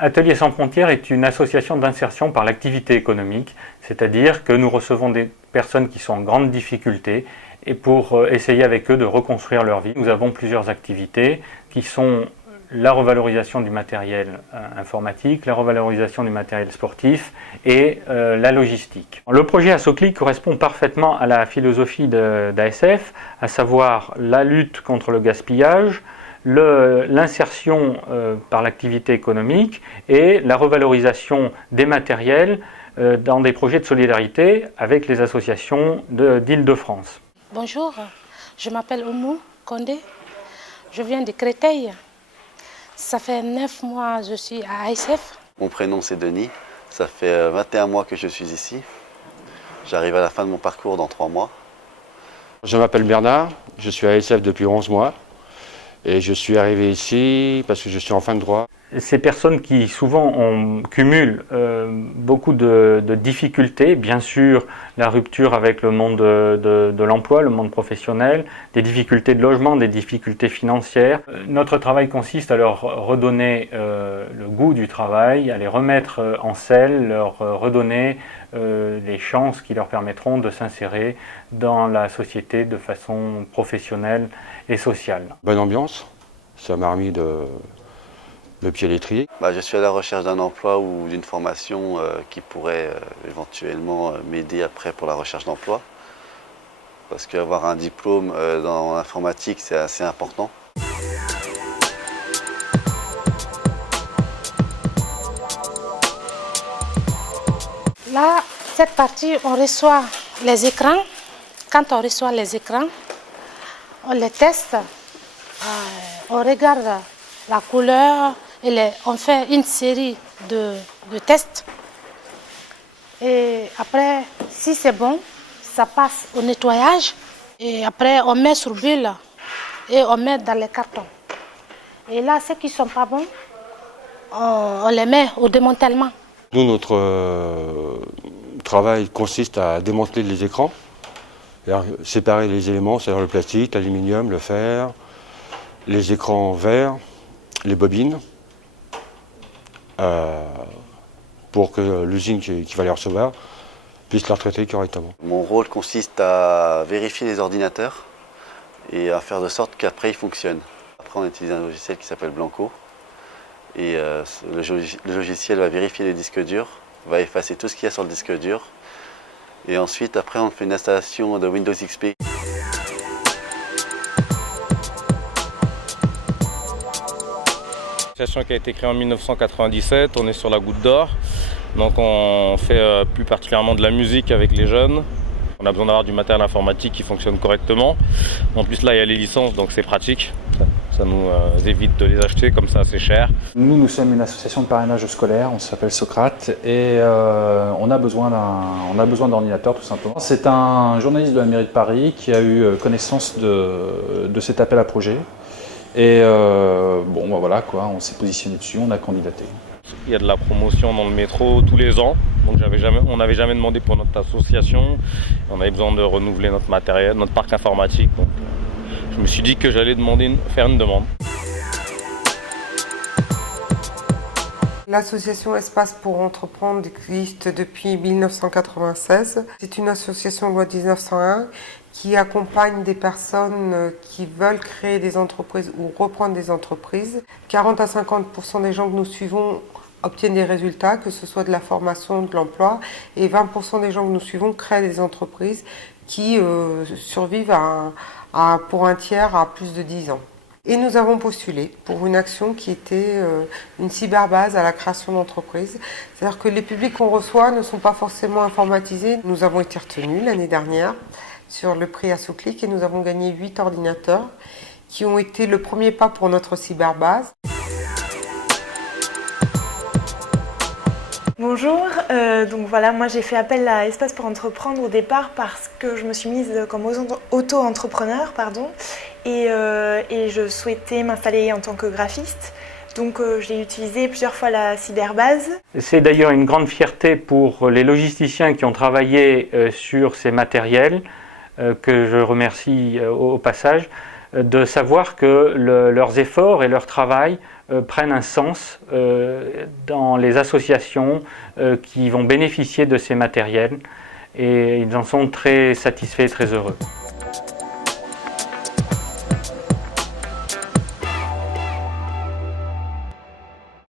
Ateliers sans frontières est une association d'insertion par l'activité économique, c'est-à-dire que nous recevons des personnes qui sont en grande difficulté et pour essayer avec eux de reconstruire leur vie. Nous avons plusieurs activités qui sont la revalorisation du matériel informatique, la revalorisation du matériel sportif et la logistique. Le projet ASSOCLIC correspond parfaitement à la philosophie d'ASF, à savoir la lutte contre le gaspillage, l'insertion par l'activité économique et la revalorisation des matériels dans des projets de solidarité avec les associations d'Île-de-France. Bonjour, je m'appelle Oumou Kondé, je viens de Créteil. Ça fait 9 mois que je suis à ASF. Mon prénom c'est Denis, ça fait 21 mois que je suis ici. J'arrive à la fin de mon parcours dans 3 mois. Je m'appelle Bernard, je suis à ASF depuis 11 mois et je suis arrivé ici parce que je suis en fin de droit. Ces personnes qui souvent cumulent beaucoup de difficultés, bien sûr la rupture avec le monde de l'emploi, le monde professionnel, des difficultés de logement, des difficultés financières. Notre travail consiste à leur redonner le goût du travail, à les remettre en selle, leur redonner les chances qui leur permettront de s'insérer dans la société de façon professionnelle et sociale. Bonne ambiance, ça m'a remis le pied à l'étrier. Je suis à la recherche d'un emploi ou d'une formation qui pourrait éventuellement m'aider après pour la recherche d'emploi. Parce qu'avoir un diplôme dans l'informatique, c'est assez important. Là, cette partie, on reçoit les écrans. Quand on reçoit les écrans, on les teste, on regarde la couleur, on fait une série de tests. Et après, si c'est bon, ça passe au nettoyage. Et après, on met sur bulle et on met dans les cartons. Et là, ceux qui ne sont pas bons, on les met au démantèlement. Nous, notre travail consiste à démanteler les écrans, séparer les éléments, c'est-à-dire le plastique, l'aluminium, le fer, les écrans verts, les bobines, pour que l'usine qui va les recevoir puisse les retraiter correctement. Mon rôle consiste à vérifier les ordinateurs et à faire de sorte qu'après ils fonctionnent. Après on utilise un logiciel qui s'appelle Blanco et le logiciel va vérifier les disques durs, va effacer tout ce qu'il y a sur le disque dur et ensuite après on fait une installation de Windows XP. L'association qui a été créée en 1997, on est sur la Goutte d'Or, donc on fait plus particulièrement de la musique avec les jeunes. On a besoin d'avoir du matériel informatique qui fonctionne correctement. En plus là il y a les licences donc c'est pratique, ça nous évite de les acheter comme ça c'est cher. Nous sommes une association de parrainage scolaire, on s'appelle Socrate et on a besoin d'ordinateurs tout simplement. C'est un journaliste de la mairie de Paris qui a eu connaissance de cet appel à projet. Et voilà quoi, on s'est positionné dessus, on a candidaté. Il y a de la promotion dans le métro tous les ans, donc on n'avait jamais demandé pour notre association. On avait besoin de renouveler notre matériel, notre parc informatique. Donc je me suis dit que j'allais faire une demande. L'association Espace pour entreprendre existe depuis 1996. C'est une association loi 1901 qui accompagne des personnes qui veulent créer des entreprises ou reprendre des entreprises. 40 à 50% des gens que nous suivons obtiennent des résultats, que ce soit de la formation, de l'emploi, et 20% des gens que nous suivons créent des entreprises qui survivent pour un tiers à plus de 10 ans. Et nous avons postulé pour une action qui était une cyberbase à la création d'entreprises. C'est-à-dire que les publics qu'on reçoit ne sont pas forcément informatisés. Nous avons été retenus l'année dernière sur le prix ASSOCLIC et nous avons gagné 8 ordinateurs qui ont été le premier pas pour notre cyberbase. Bonjour, donc voilà, moi j'ai fait appel à Espace pour entreprendre au départ parce que je me suis mise comme auto-entrepreneur, et je souhaitais m'installer en tant que graphiste. Donc j'ai utilisé plusieurs fois la cyberbase. C'est d'ailleurs une grande fierté pour les logisticiens qui ont travaillé sur ces matériels, que je remercie au passage, de savoir que leurs efforts et leur travail prennent un sens dans les associations qui vont bénéficier de ces matériels et ils en sont très satisfaits et très heureux.